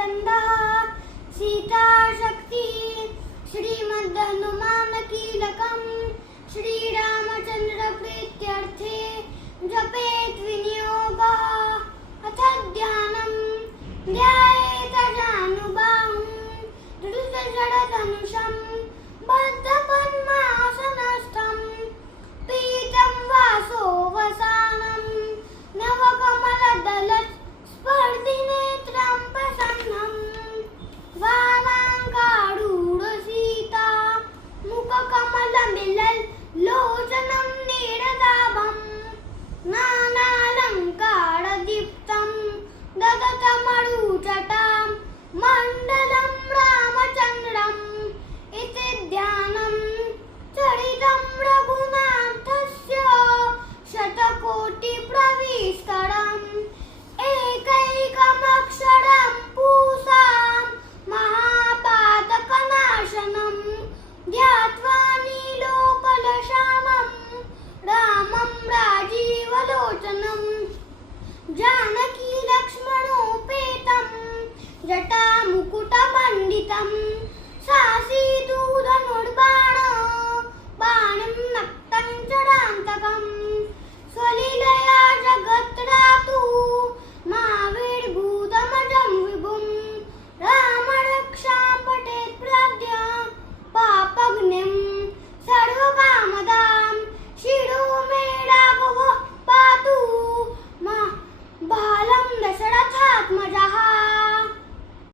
चंदा सीता शक्ति श्रीमद हनुमान कीलकम श्री रामचंद्र प्रीत्यर्थे जपेत विनियोग। अथ ध्यानम ध्यायेत जानुबाहं धृतजडधनुषं बद्धपद्मा jatuh. జటా ముకుట పండితం శాస్త్ర